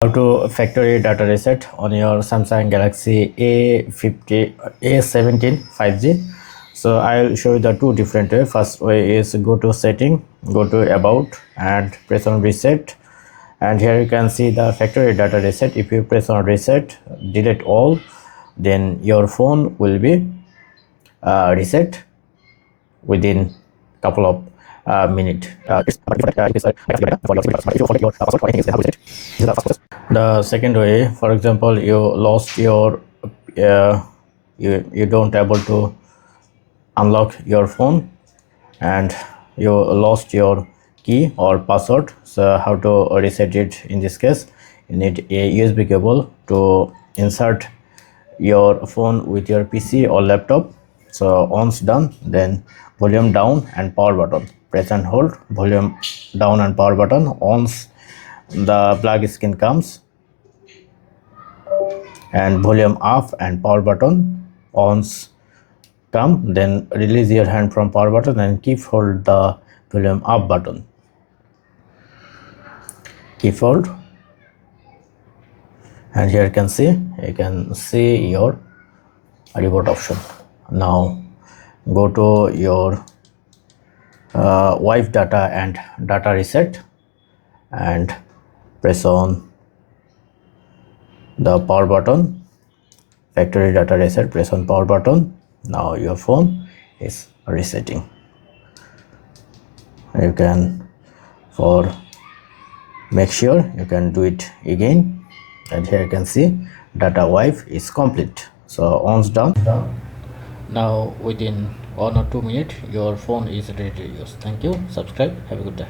How to factory data reset on your Samsung Galaxy A17 5G. So I'll show you the two different way. First way is go to setting, go to about and press on reset, and here you can see the factory data reset. If you press on reset, delete all, then your phone will be reset within couple of minutes. The second way, for example, you lost your you don't able to unlock your phone and you lost your key or password. So how to reset it? In this case, you need a USB cable to insert your phone with your PC or laptop. So once done, then volume down and power button, press and hold volume down and power button. Once the black screen comes, and volume up and power button once come, then release your hand from power button and keep hold the volume up button. Keep hold, and here you can see your reboot option. Now go to your wife data and data reset and press on the power button. Factory data reset, press on power button. Now your phone is resetting. You can, for make sure, you can do it again, and here you can see data wipe is complete. So once done, now within 1 or 2 minutes your phone is ready to use. Thank you. Subscribe. Have a good day.